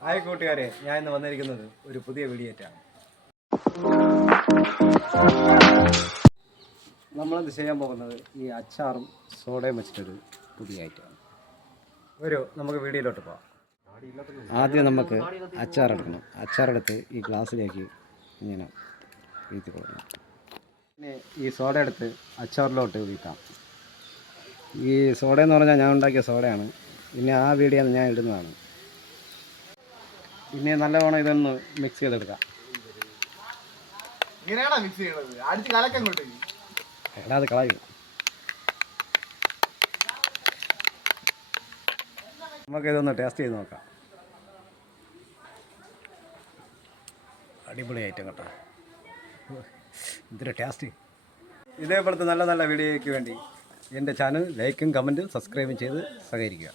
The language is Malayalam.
ഹായ് കൂട്ടുകാരെ, ഞാൻ ഇന്ന് വന്നിരിക്കുന്നത് ഒരു പുതിയ വീഡിയോ ആയിട്ടാണ്. നമ്മളത് ചെയ്യാൻ പോകുന്നത് ഈ അച്ചാറും സോഡയും വെച്ചിട്ടൊരു പുതിയ ഐറ്റമാണ്. നമുക്ക് വീഡിയോയിലോട്ട് പോകാം. ആദ്യം നമുക്ക് അച്ചാറെടുക്കണം. അച്ചാറെടുത്ത് ഈ ഗ്ലാസ്സിലേക്ക് ഇങ്ങനെ വീഴ്ത്തി കൊടുക്കണം. പിന്നെ ഈ സോഡ എടുത്ത് അച്ചാറിലോട്ട് വീഴ്ത്താം. ഈ സോഡ എന്ന് പറഞ്ഞാൽ ഞാൻ ഉണ്ടാക്കിയ സോഡയാണ്. പിന്നെ ആ വീഡിയോ ഞാൻ ഇടുന്നതാണ്. പിന്നെ നല്ലവണ്ണം ഇതൊന്ന് മിക്സ് ചെയ്തെടുക്കാം. എടാ അത് കളയും. നമുക്കിതൊന്ന് ടേസ്റ്റ് ചെയ്ത് നോക്കാം. അടിപൊളി ഐറ്റം കേട്ടോ, ഇതൊരു ടേസ്റ്റ്. ഇതേപോലത്തെ നല്ല നല്ല വീഡിയോയ്ക്ക് വേണ്ടി എൻ്റെ ചാനൽ ലൈക്കും കമൻറ്റും സബ്സ്ക്രൈബും ചെയ്ത് സഹകരിക്കുക.